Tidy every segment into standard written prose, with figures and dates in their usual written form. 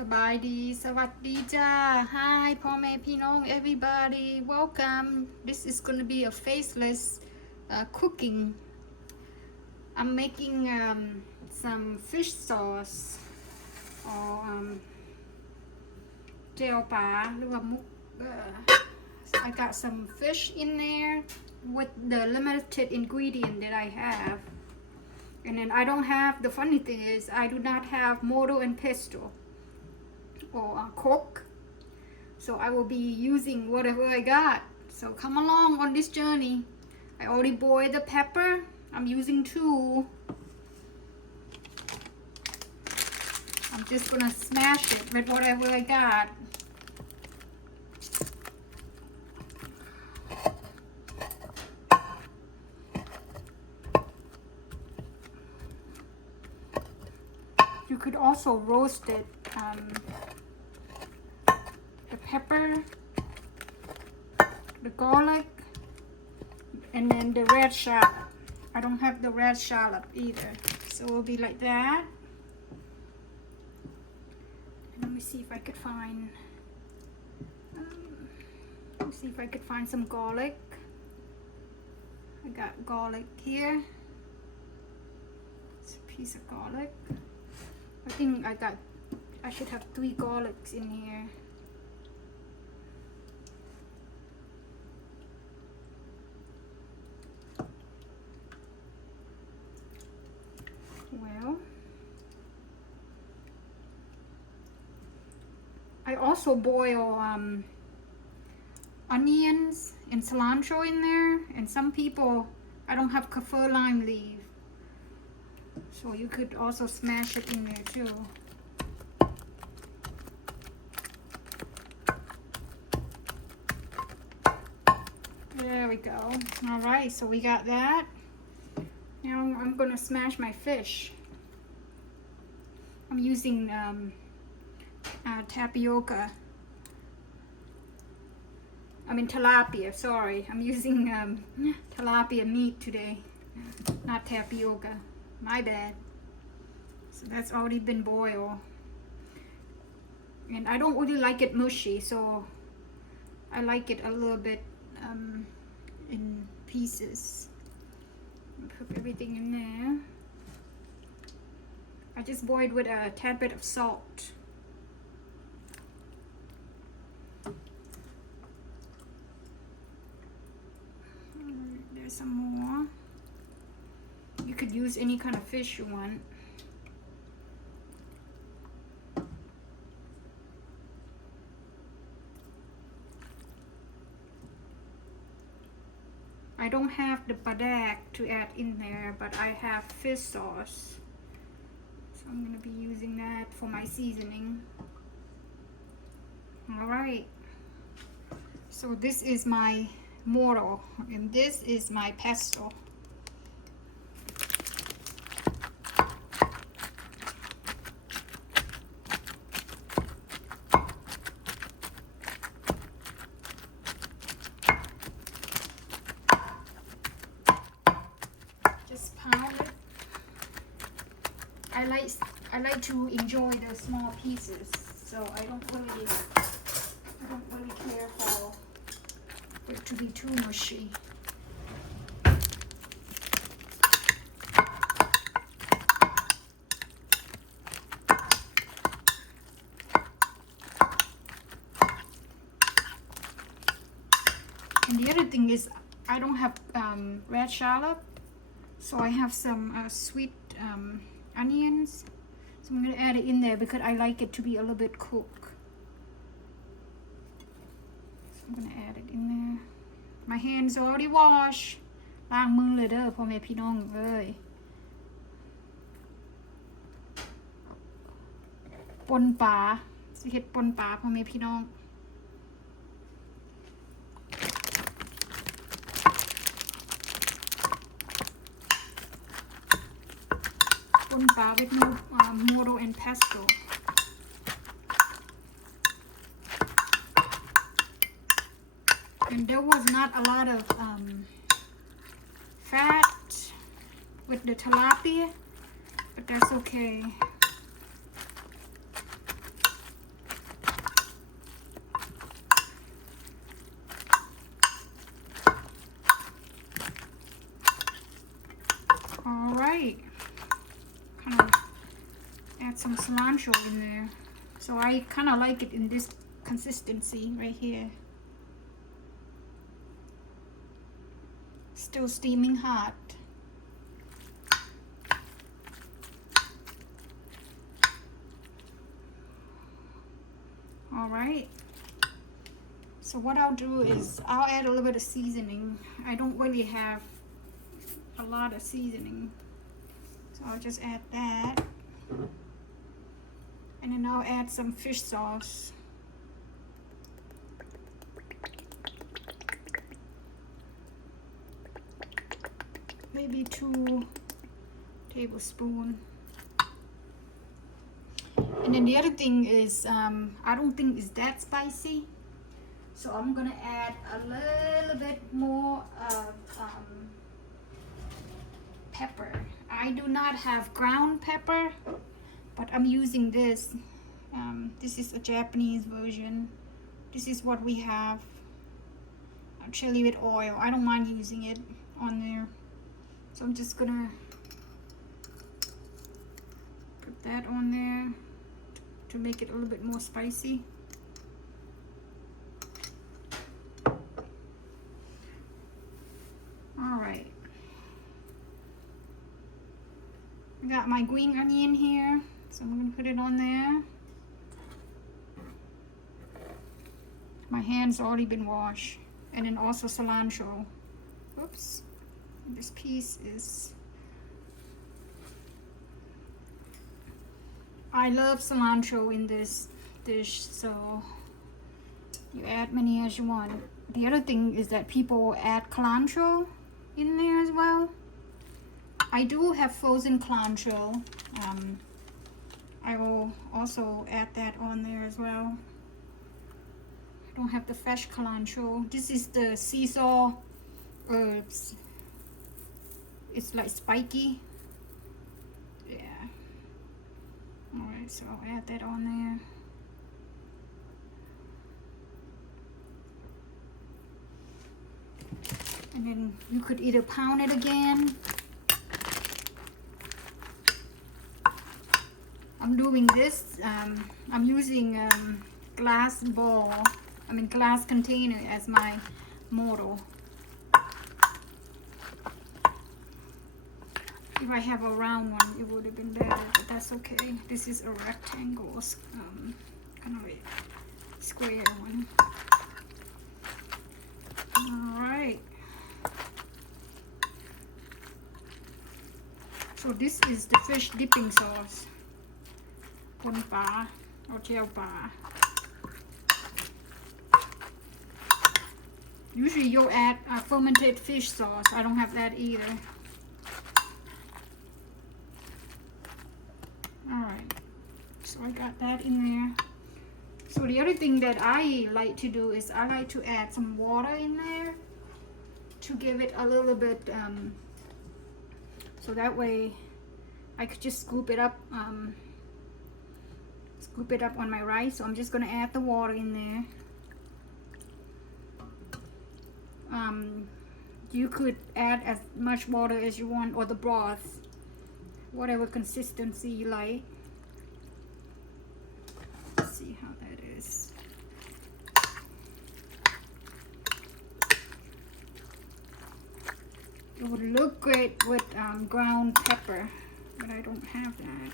สบายดีสวัสดีจ้า Hi พ่อแม่พี่น้อง everybody welcome. This is gonna be a faceless cooking. I'm making some fish sauce or jeow ปลาหรือว่ามุกI got some fish in there with the limited ingredient that I have. And then I don't have, the funny thing is I do not have mortar and pestle or cook, so I will be using whatever I got. So come along on this journey. I already boiled the pepper. I'm using 2. I'm just gonna smash it with whatever I got. You could also roast it. The pepper, the garlic, and then the red shallot. I don't have the red shallot either, so it will be like that. Let me see if I could find. Let me see if I could find some garlic. I got garlic here. It's a piece of garlic. I think I should have 3 garlics in here. Well, I also boil onions and cilantro in there, and some people, I don't have kaffir lime leaf, so you could also smash it in there too. There we go. All right, so we got that. Now I'm gonna smash my fish. I'm using tapioca. I mean tilapia, sorry. I'm using tilapia meat today, not tapioca. My bad. So that's already been boiled. And I don't really like it mushy, so I like it a little bit in pieces. Put everything in there. I just boiled with a tad bit of salt. There's some more. You could use any kind of fish you want. I don't have the padak to add in there, but I have fish sauce, so I'm going to be using that for my seasoning. Alright, so this is my mortar and this is my pestle. I like to enjoy the small pieces, so I don't really care for it to be too mushy. And the other thing is I don't have red shallot, so I have some sweet onions. So I'm going to add it in there because I like it to be a little bit cooked. So I'm going to add it in there. My hands already washed. ล้างมือเลยเด้อพ่อแม่พี่น้องเอ้ยปนปลาสิเฮ็ดปนปลาพ่อแม่พี่น้องwith mortar and pestle. And there was not a lot of fat with the tilapia, but that's okay. add some cilantro in there. So I kind of like it in this consistency right here. Still steaming hot. All right. So what I'll do is I'll add a little bit of seasoning. I don't really have a lot of seasoning. So I'll just add that. And then I'll add some fish sauce. Maybe 2 tablespoons. And then the other thing is, I don't think it's that spicy. So I'm gonna add a little bit more of pepper. I do not have ground pepper, but I'm using this. This is a Japanese version. This is what we have. Chili with oil. I don't mind using it on there. So I'm just gonna put that on there to make it a little bit more spicy. Alright. I got my green onion here, so I'm gonna put it on there. My hand's already been washed. And then also cilantro. Oops. This piece is... I love cilantro in this dish, so you add many as you want. The other thing is that people add cilantro in there as well. I do have frozen cilantro. I will also add that on there as well. I don't have the fresh cilantro. This is the sea salt herbs. It's like spiky. Yeah. Alright, so I'll add that on there. And then you could either pound it again. I'm doing this, I'm using glass bowl, glass container as my mortar. If I have a round one, it would have been better, but that's okay. This is a rectangle, kind of a square one. Alright. So this is the fish dipping sauce. Pon pa or jeow pa. Usually you'll add fermented fish sauce. I don't have that either. Alright, so I got that in there. So the other thing that I like to do is I like to add some water in there to give it a little bit, so that way I could just scoop it up on my rice. So I'm just going to add the water in there. You could add as much water as you want, or the broth, whatever consistency you like. Let's see how that is. It would look great with ground pepper, but I don't have that.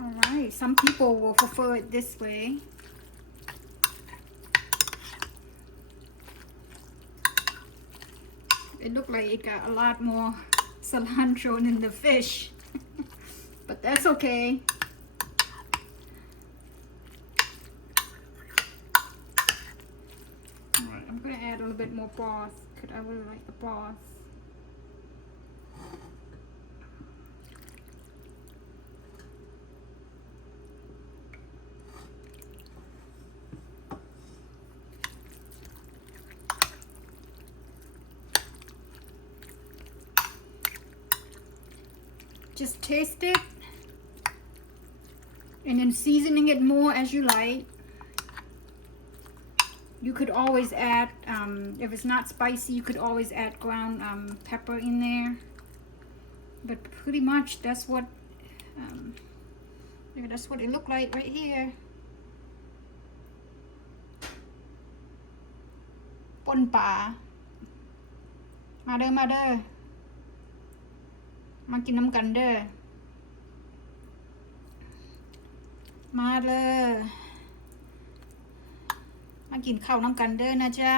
Alright, some people will prefer it this way. It looked like it got a lot more cilantro than the fish. But that's okay. Alright, I'm going to add a little bit more broth because I really like the broth. Just taste it and then seasoning it more as you like. You could always add, if it's not spicy, you could always add ground pepper in there. But pretty much that's what it looked like right here. ป่นปลามาเด้อมากินน้ำกันเด้อมาเลยมากินข้าวน้ำกันเด้อนะจ๊ะ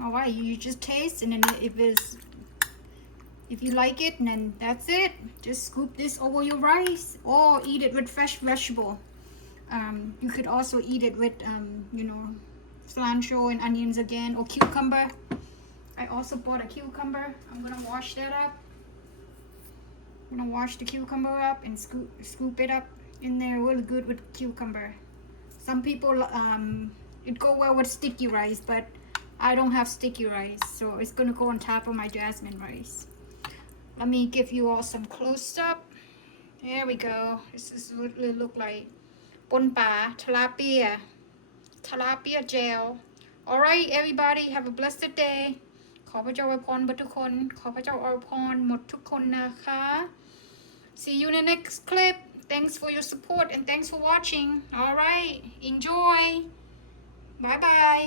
Alright, you just taste, and then if you like it, then that's it. Just scoop this over your rice or eat it with fresh vegetable. You could also eat it with you know, cilantro and onions again, or cucumber. I also bought a cucumber. I'm gonna wash that up. I'm gonna wash the cucumber up and scoop it up in there. Really good with cucumber. Some people it go well with sticky rice, but I don't have sticky rice, so it's gonna go on top of my jasmine rice. Let me give you all some close up. There we go. This is what it look like. ปนปลา tilapia jeow. Alright, everybody, have a blessed day. ขอพระเจ้าอวยพรทุกคน ขอพระเจ้าอวยพรหมดทุกคนนะคะ See you in the next clip. Thanks for your support and thanks for watching. Alright, enjoy. Bye bye.